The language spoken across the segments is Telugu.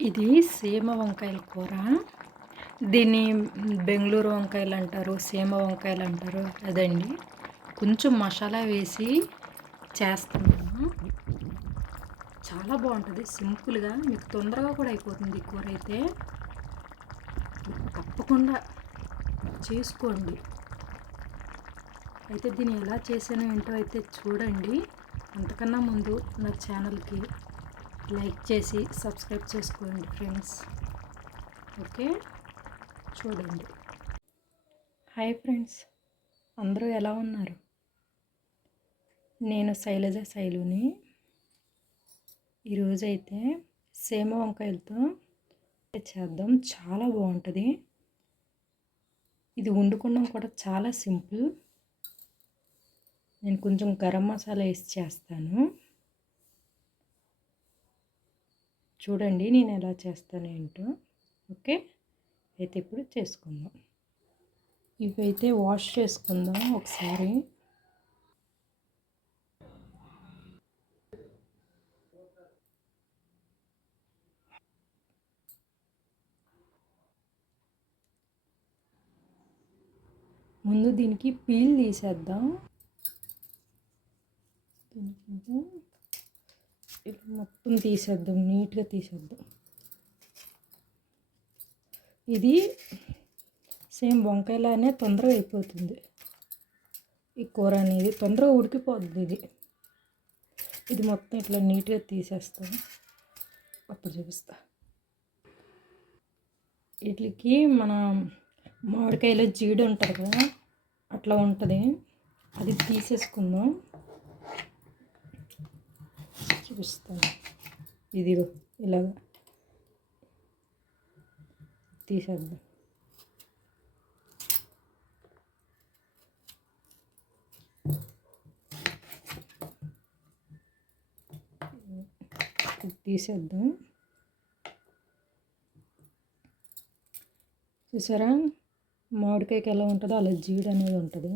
ఇది సీమ వంకాయల కూర. దీన్ని బెంగళూరు వంకాయలు అంటారు సీమ వంకాయలు అంటారు అదండి కొంచెం మసాలా వేసి చేస్తున్నాను. చాలా బాగుంటుంది సింపుల్గా. మీకు తొందరగా కూడా అయిపోతుంది ఈ కూర అయితే. తప్పకుండా చేసుకోండి. అయితే దీన్ని ఎలా చేశానో ఏంటో అయితే చూడండి. అంతకన్నా ముందు నా ఛానల్కి లైక్ చేసి సబ్స్క్రైబ్ చేసుకోండి ఫ్రెండ్స్. ఓకే? చూడండి. Hi friends. అందరూ ఎలా ఉన్నారు? నేను శైలజ శైలుని. ఈరోజైతే సేమ వంకాయలతో చేద్దాం. చాలా బాగుంటుంది. ఇది వండుకోవడం కూడా చాలా సింపుల్. నేను కొంచెం గరం మసాలా వేసి చేస్తాను. చూడండి నేను ఎలా చేస్తాను ఏంటో. ఓకే? అయితే ఇప్పుడు చేసుకుందాం. ఇవైతే వాష్ చేసుకుందాం ఒకసారి. ముందు దీనికి పీల్ తీసేద్దాం. దీనికి ఇట్లా మొత్తం తీసేద్దాం నీట్గా తీసేద్దాం. ఇది సేమ్ వంకాయలానే తొందరగా అయిపోతుంది. ఈ కూర అనేది తొందరగా ఉడికిపోతుంది ఇది. ఇది మొత్తం ఇట్లా నీట్గా తీసేస్తాం. అప్పుడు చూపిస్తా. వీటికి మన మామిడికాయలో జీడి ఉంటుంది కదా అట్లా ఉంటుంది. అది తీసేసుకుందాం. చూపిస్తాను. ఇదిగో ఇలాగ తీసేద్దాం. తీసేద్దాం. చూసారా? మామిడికాయకి ఎలా ఉంటుందో అలా జీడి అనేది ఉంటుంది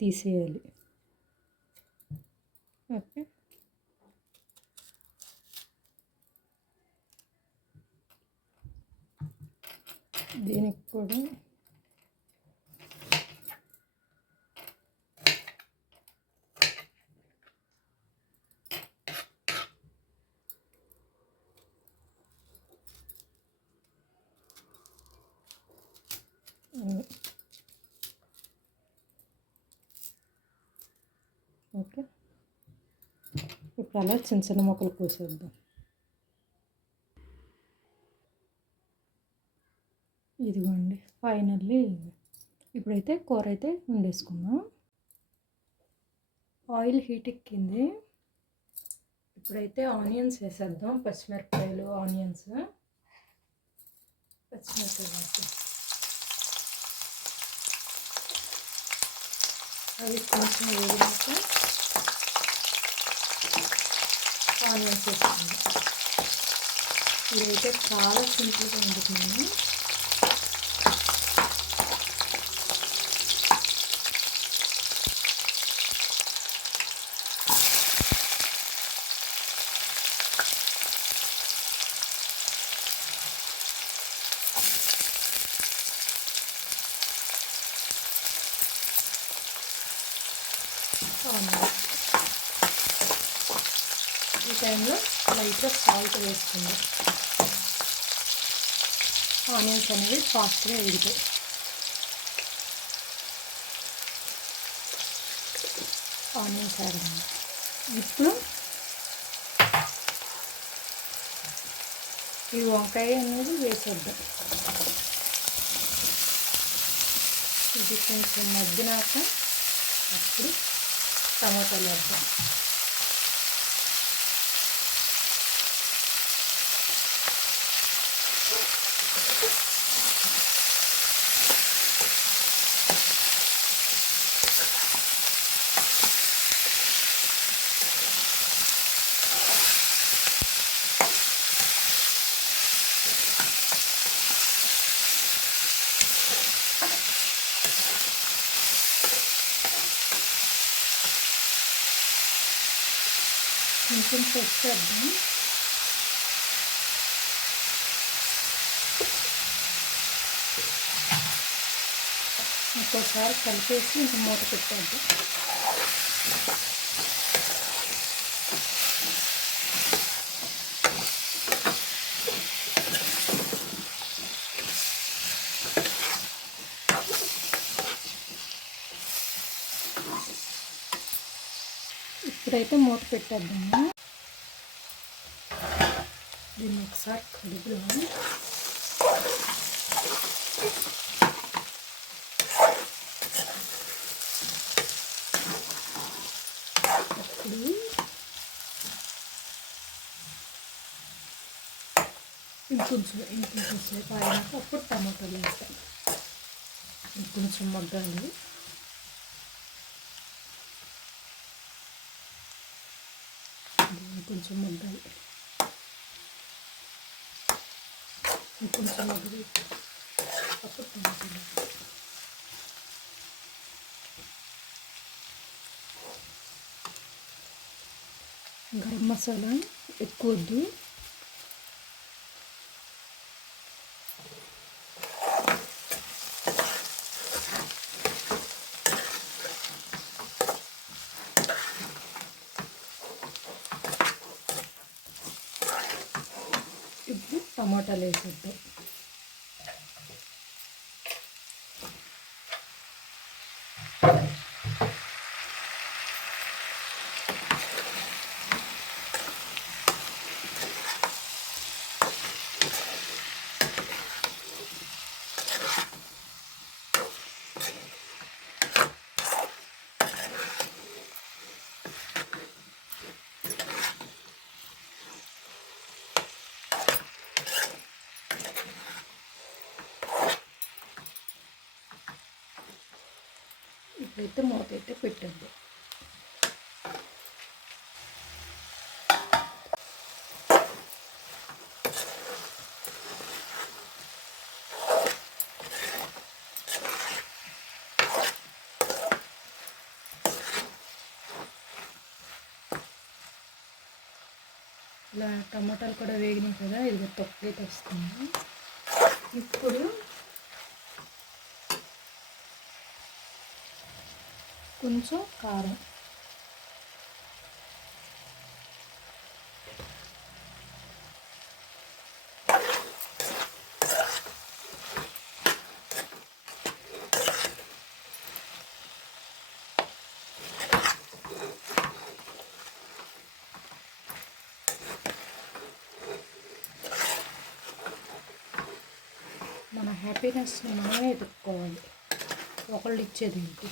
తీసేయాలి. ఓకే. దీనికి కూడా ఓకే ఇప్పుడు అలా చిన్న చిన్న మొక్కలు కోసేద్దాం. ఇదిగోండి ఫైనల్లీ ఇప్పుడైతే కూర అయితే వండేసుకుందాం. ఆయిల్ హీట్ ఎక్కింది. ఇప్పుడైతే ఆనియన్స్ వేసేద్దాం పచ్చిమిరపకాయలు ఆనియన్స్. పచ్చిమిరపకాయలు. అవి కొంచెం వేగినాక ఆనియన్స్ వేసుకుంది. ఇదైతే చాలా సింపుల్గా వండుతున్నాను ఈ టైంలో లైట్గా సాల్ట్ వేసుకుంది. ఆనియన్స్ అనేవి ఫాస్ట్గా ఎగుతాయి ఆనియన్స్ వేయడం ఇప్పుడు ఈ వంకాయ అనేది వేసేద్దాం. ఇది కొంచెం మగ్గినాక అప్పుడు టమాటాలు వేద్దాం. కొంచెం పెట్టేద్దాం ఇంకోసారి కలిపేసి ఇంక మూట పెట్టేద్దాం ఇప్పుడైతే మూత పెట్టేద్దాము. దీన్ని ఒకసారి కలుపుదాం అప్పుడు ఇంకొంచెం ఇంకొంచెం సేపు అయినాక అప్పుడు టమాటాలు వేస్తాం. ఇంకొంచెం మగ్గాలి. కొంచెం ఉంటాయి కొంచెం అప్పుడు గరం మసాలా ఎక్కువ వద్దు ఇప్పుడు టమాటాలు వేసేద్దాం ఇప్పుడైతే మూత అయితే పెట్టండి ఇలా టమాటాలు కూడా వేగినాయి కదా ఇది తొక్కైతే వస్తుంది ఇప్పుడు కొంచెం కారం. మన హ్యాపీనెస్ని మనమే ఎదుర్కోవాలి. ఒకళ్ళు ఇచ్చేది ఏంటి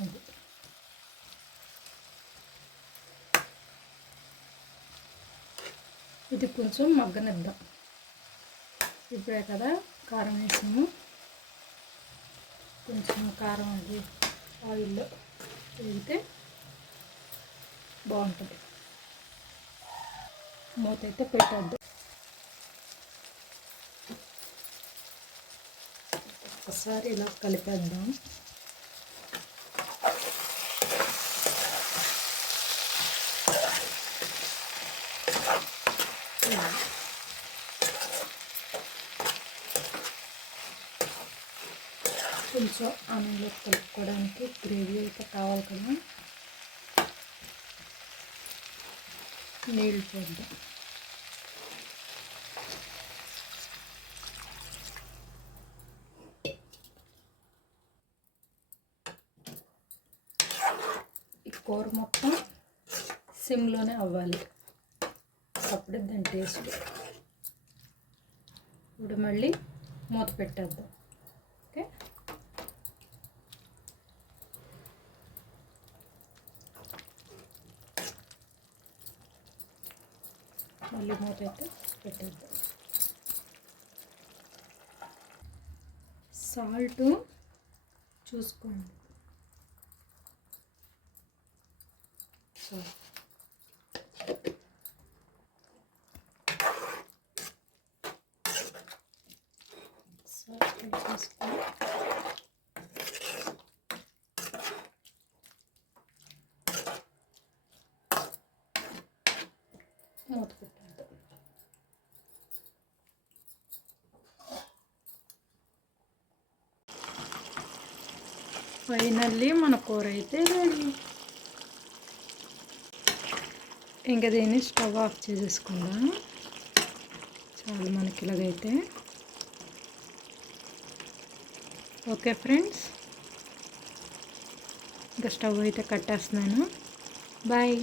అది. ఇది కొంచెం మగ్గనిద్దాం. ఇప్పుడే కదా కారం వేసాము. కొంచెం కారం అది ఆయిల్లో వేగితే బాగుంటుంది. మూత అయితే పెట్టద్దు. ఒకసారి ఇలా కలిపేద్దాం. కొంచెం అన్నంలో కలుపుకోవడానికి గ్రేవీ అయితే కావాలి కదా. నీళ్ళు పోద్దాం. ఈ కూర మొత్తం సిమ్లోనే అవ్వాలి. అప్పుడే దాని టేస్ట్. ఇప్పుడు మళ్ళీ మూత పెట్టేద్దాం ఓకే మళ్ళీ మూత అయితే పెట్టేద్దాం. సాల్ట్ చూసుకోండి. సాల్ట్. సాల్ట్ చూసుకొని మూత పెట్టేద్దాం ఫైనల్లీ మన కూర అయితే రెడీ. ఇంకా దీన్ని స్టవ్ ఆఫ్ చేసేసుకుందాం. చాలు మనకి ఇలాగైతే. Okay friends. ఇంకా స్టవ్ అయితే కట్టేస్తున్నాను. బాయ్.